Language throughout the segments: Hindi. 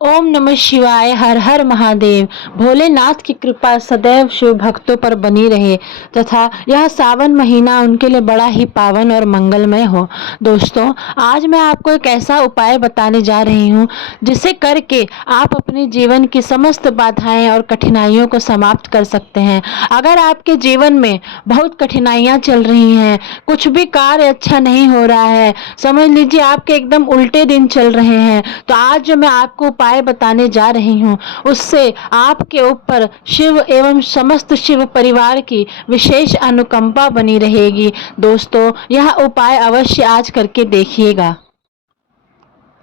ओम नमः शिवाय। हर हर महादेव। भोलेनाथ की कृपा सदैव शिव भक्तों पर बनी रहे तथा यह सावन महीना उनके लिए बड़ा ही पावन और मंगलमय हो। दोस्तों, आज मैं आपको एक ऐसा उपाय बताने जा रही हूँ जिसे करके आप अपने जीवन की समस्त बाधाएं और कठिनाइयों को समाप्त कर सकते हैं। अगर आपके जीवन में बहुत कठिनाइयां चल रही हैं, कुछ भी कार्य अच्छा नहीं हो रहा है, समझ लीजिए आपके एकदम उल्टे दिन चल रहे हैं, तो आज जो मैं आपको उपाय बताने जा रही हूँ उससे आपके ऊपर शिव एवं समस्त शिव परिवार की विशेष अनुकंपा बनी रहेगी। दोस्तों, यह उपाय अवश्य आज करके देखिएगा।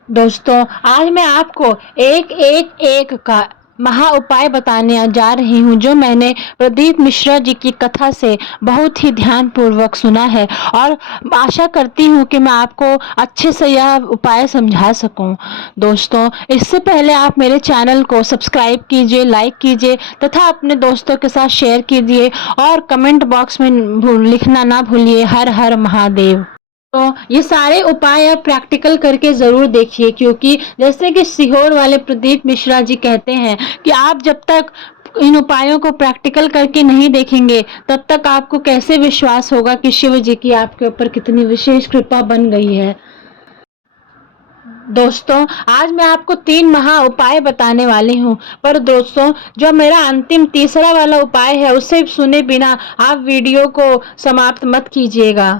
दोस्तों, आज मैं आपको एक का महा उपाय बताने जा रही हूँ जो मैंने प्रदीप मिश्रा जी की कथा से बहुत ही ध्यान पूर्वक सुना है और आशा करती हूँ कि मैं आपको अच्छे से यह उपाय समझा सकूं। दोस्तों, इससे पहले आप मेरे चैनल को सब्सक्राइब कीजिए, लाइक कीजिए तथा अपने दोस्तों के साथ शेयर कीजिए और कमेंट बॉक्स में लिखना ना भूलिए हर हर महादेव। तो ये सारे उपाय आप प्रैक्टिकल करके ज़रूर देखिए, क्योंकि जैसे कि सीहोर वाले प्रदीप मिश्रा जी कहते हैं कि आप जब तक इन उपायों को प्रैक्टिकल करके नहीं देखेंगे तब तक आपको कैसे विश्वास होगा कि शिव जी की आपके ऊपर कितनी विशेष कृपा बन गई है। दोस्तों, आज मैं आपको 3 महा उपाय बताने वाली हूँ, पर दोस्तों जो मेरा अंतिम तीसरा वाला उपाय है उसे सुने बिना आप वीडियो को समाप्त मत कीजिएगा।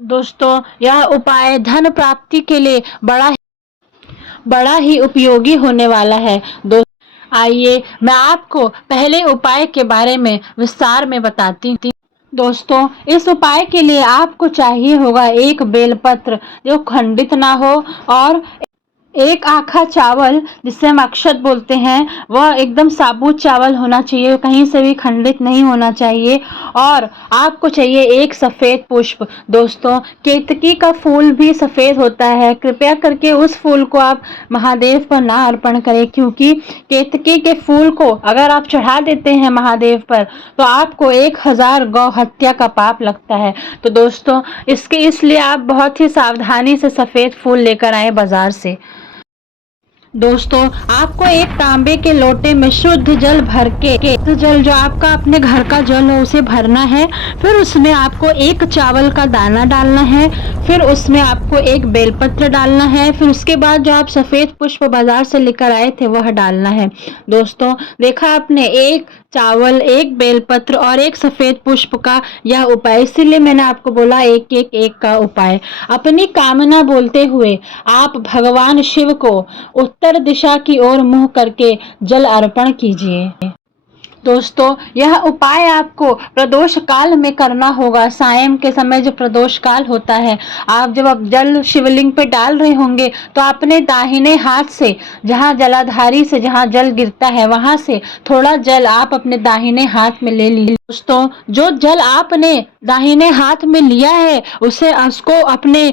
दोस्तों, यह उपाय धन प्राप्ति के लिए बड़ा ही उपयोगी होने वाला है। आइए मैं आपको पहले उपाय के बारे में विस्तार में बताती हूँ। दोस्तों, इस उपाय के लिए आपको चाहिए होगा एक बेलपत्र जो खंडित ना हो और एक आखा चावल जिसे हम अक्षत बोलते हैं, वह एकदम साबुत चावल होना चाहिए, कहीं से भी खंडित नहीं होना चाहिए। और आपको चाहिए एक सफ़ेद पुष्प। दोस्तों, केतकी का फूल भी सफ़ेद होता है, कृपया करके उस फूल को आप महादेव पर ना अर्पण करें, क्योंकि केतकी के फूल को अगर आप चढ़ा देते हैं महादेव पर तो आपको 1000 गौ हत्या का पाप लगता है। तो दोस्तों, इसलिए आप बहुत ही सावधानी से सफ़ेद फूल लेकर आए बाजार से। दोस्तों, आपको एक तांबे के लोटे में शुद्ध जल भर के जल जो आपका अपने घर का जल हो उसे भरना है। फिर उसमें आपको एक चावल का दाना डालना है, फिर उसमें आपको एक बेलपत्र डालना है, फिर उसके बाद जो आप सफ़ेद पुष्प बाजार से लेकर आए थे वह डालना है। दोस्तों, देखा आपने, एक चावल, एक बेलपत्र और एक सफ़ेद पुष्प का यह उपाय, इसीलिए मैंने आपको बोला एक का उपाय। अपनी कामना बोलते हुए आप भगवान शिव को उत्तर दिशा की ओर मुंह करके जल अर्पण कीजिए। दोस्तों, यह उपाय आपको प्रदोष काल में करना होगा। सायं के समय जो प्रदोष काल होता है, आप जल शिवलिंग पे डाल रहे होंगे तो अपने दाहिने हाथ से जहाँ जलाधारी से जहाँ जल गिरता है वहां से थोड़ा जल आप अपने दाहिने हाथ में ले लीजिए। दोस्तों, जो जल आपने दाहिने हाथ में लिया है उसको अपने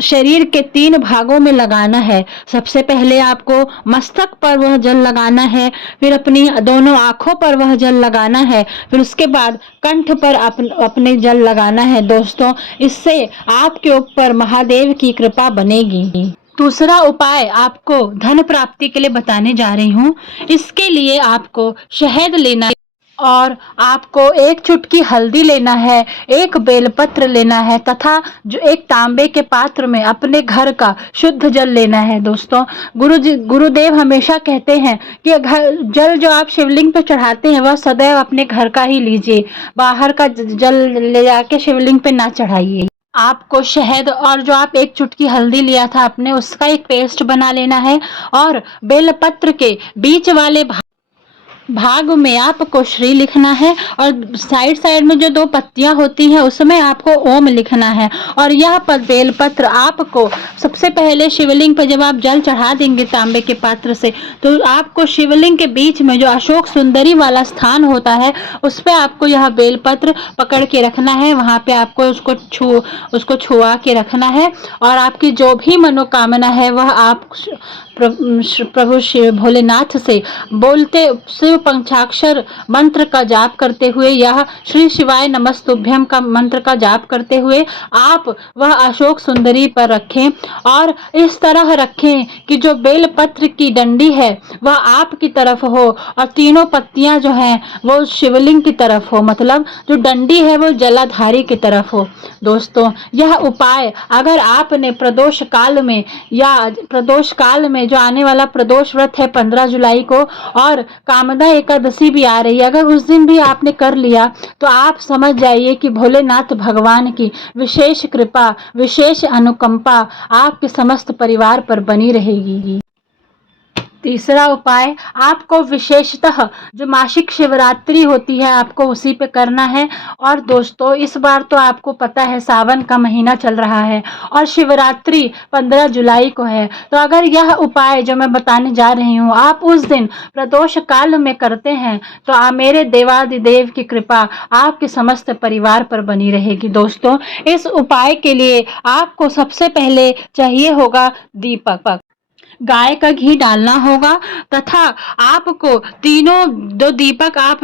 शरीर के 3 भागों में लगाना है। सबसे पहले आपको मस्तक पर वह जल लगाना है, फिर अपनी दोनों आंखों पर वह जल लगाना है, फिर उसके बाद कंठ पर अपने जल लगाना है। दोस्तों, इससे आपके ऊपर महादेव की कृपा बनेगी। दूसरा उपाय आपको धन प्राप्ति के लिए बताने जा रही हूँ। इसके लिए आपको शहद लेना और आपको एक चुटकी हल्दी लेना है, एक बेलपत्र लेना है तथा जो एक तांबे के पात्र में अपने घर का शुद्ध जल लेना है। दोस्तों, गुरुदेव हमेशा कहते हैं कि जल जो आप शिवलिंग पर चढ़ाते हैं वह सदैव अपने घर का ही लीजिए, बाहर का जल ले जाके शिवलिंग पे ना चढ़ाइए। आपको शहद और जो आप एक चुटकी हल्दी लिया था अपने, उसका एक पेस्ट बना लेना है और बेलपत्र के बीच वाले भाग में आपको श्री लिखना है और साइड में जो 2 पत्तियां होती हैं उसमें आपको ओम लिखना है। और यह बेलपत्र आपको सबसे पहले शिवलिंग पर जब आप जल चढ़ा देंगे तांबे के पात्र से, तो आपको शिवलिंग के बीच में जो अशोक सुंदरी वाला स्थान होता है उस पर आपको यह बेलपत्र पकड़ के रखना है। वहां पे आपको उसको छुआ के रखना है और आपकी जो भी मनोकामना है वह आप प्रभु शिव भोलेनाथ से बोलते, शिव शिव पंचाक्षर मंत्र का जाप करते हुए, यह श्री शिवाय नमस्तुभ्यम का मंत्र का जाप करते हुए आप वह अशोक सुंदरी पर रखें और इस तरह रखें कि जो बेलपत्र की डंडी है वह आपकी तरफ हो और तीनों पत्तियां जो हैं वो शिवलिंग की तरफ हो, मतलब जो डंडी है वो जलाधारी की तरफ हो। दोस्तों, यह उपाय अगर आपने प्रदोष काल में या प्रदोष काल में जो आने वाला प्रदोष व्रत है 15 जुलाई को और कामदा एकादशी भी आ रही है, अगर उस दिन भी आपने कर लिया तो आप समझ जाइए कि भोलेनाथ भगवान की विशेष कृपा, विशेष अनुकंपा आपके समस्त परिवार पर बनी रहेगी। तीसरा उपाय आपको विशेषतः जो मासिक शिवरात्रि होती है आपको उसी पे करना है। और दोस्तों, इस बार तो आपको पता है सावन का महीना चल रहा है और शिवरात्रि 15 जुलाई को है, तो अगर यह उपाय जो मैं बताने जा रही हूँ आप उस दिन प्रदोष काल में करते हैं तो मेरे देवादिदेव की कृपा आपके समस्त परिवार पर बनी रहेगी। दोस्तों, इस उपाय के लिए आपको सबसे पहले चाहिए होगा दीपक, गाय का घी डालना होगा तथा आपको तीनों दो दीपक आप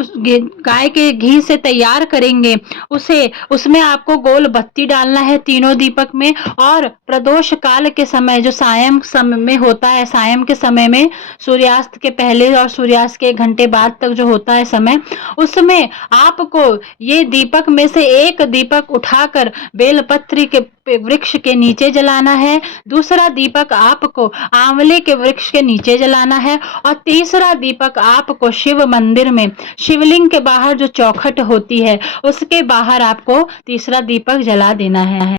गाय के घी से तैयार करेंगे, उसमें आपको गोल बत्ती डालना है तीनों दीपक में। और प्रदोष काल के समय जो सायं समय में होता है, सायं के समय में सूर्यास्त के पहले और सूर्यास्त के 1 घंटे बाद तक जो होता है समय, उसमें आपको ये दीपक में से एक दीपक उठाकर बेलपत्री के वृक्ष के नीचे जलाना है, दूसरा दीपक आपको आंवले के वृक्ष के नीचे जलाना है और तीसरा दीपक आपको शिव मंदिर में शिवलिंग के बाहर जो चौखट होती है उसके बाहर आपको तीसरा दीपक जला देना है।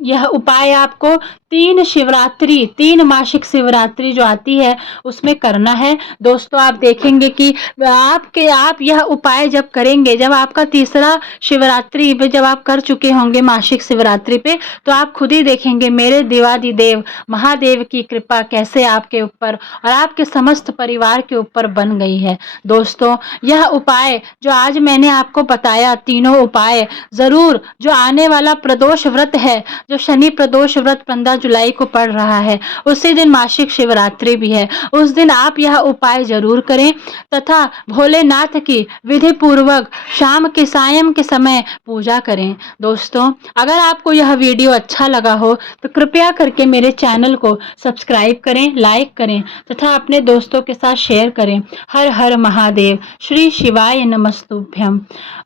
यह उपाय आपको 3 मासिक शिवरात्रि जो आती है उसमें करना है। दोस्तों, आप देखेंगे कि आप यह उपाय जब करेंगे, जब आपका तीसरा शिवरात्रि पे जब आप कर चुके होंगे मासिक शिवरात्रि पे, तो आप खुद ही देखेंगे मेरे देवादिदेव महादेव की कृपा कैसे आपके ऊपर और आपके समस्त परिवार के ऊपर बन गई है। दोस्तों, यह उपाय जो आज मैंने आपको बताया, तीनों उपाय जरूर जो आने वाला प्रदोष व्रत है, जो शनि प्रदोष व्रत 15 जुलाई को पड़ रहा है, उसी दिन मासिक शिवरात्रि भी है, उस दिन आप यह उपाय जरूर करें तथा भोलेनाथ की विधि पूर्वक शाम के सायं के समय पूजा करें। दोस्तों, अगर आपको यह वीडियो अच्छा लगा हो तो कृपया करके मेरे चैनल को सब्सक्राइब करें, लाइक करें तथा अपने दोस्तों के साथ शेयर करें। हर हर महादेव, श्री शिवाय नमस्तुभ्यम।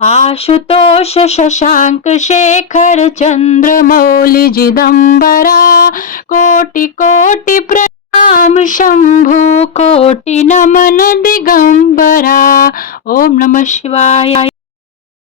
आशुतोष शशांक शेखर चंद्र मौलि जिदंबरा, कोटि कोटि प्रणाम शंभु, कोटि नमन दिगंबरा। ओम नमः शिवाय।